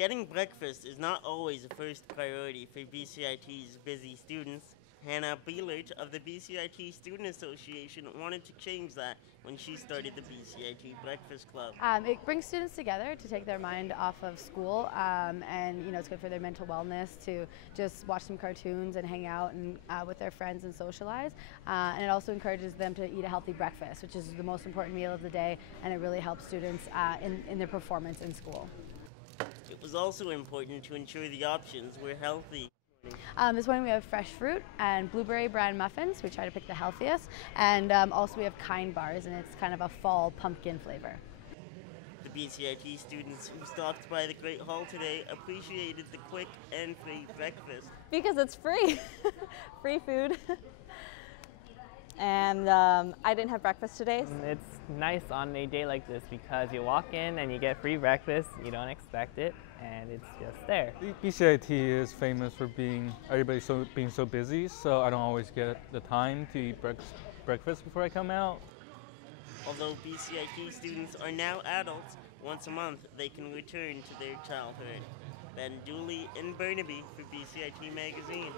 Getting breakfast is not always a first priority for BCIT's busy students. Hannah Bielert of the BCIT Student Association wanted to change that when she started the BCIT Breakfast Club. It brings students together to take their mind off of school, and it's good for their mental wellness to just watch some cartoons and hang out and with their friends and socialize. And it also encourages them to eat a healthy breakfast, which is the most important meal of the day, and it really helps students in their performance in school. It was also important to ensure the options were healthy. This morning we have fresh fruit and blueberry bran muffins. We try to pick the healthiest, and also we have Kind bars, and it's kind of a fall pumpkin flavor. The BCIT students who stopped by the Great Hall today appreciated the quick and free breakfast. Because it's free, free food. And I didn't have breakfast today. It's nice on a day like this because you walk in and you get free breakfast, you don't expect it, and it's just there. BCIT is famous for everybody being so busy, so I don't always get the time to eat breakfast before I come out. Although BCIT students are now adults, once a month they can return to their childhood. Ben Dooley in Burnaby for BCIT Magazine.